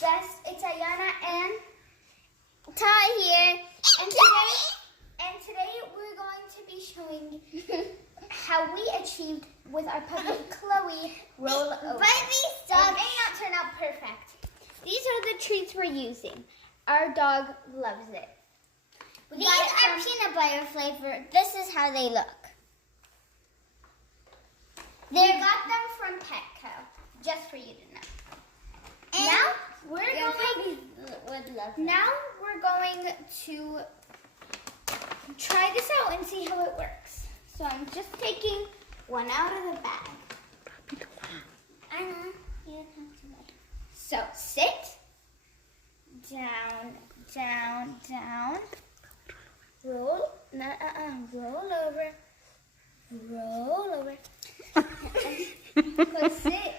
Jess, it's Ayana and Ty here. And today we're going to be showing how we achieved with our puppy Chloe rollover. But these dogs may not turn out perfect. These are the treats we're using. Our dog loves it. These are peanut butter flavor. This is how they look. We got them from Petco, just for you to know. And Now we're going to try this out and see how it works. So I'm just taking one out of the bag. Anna, you don't have to wait. So sit down, down, down. Roll, roll over, roll over. Put sit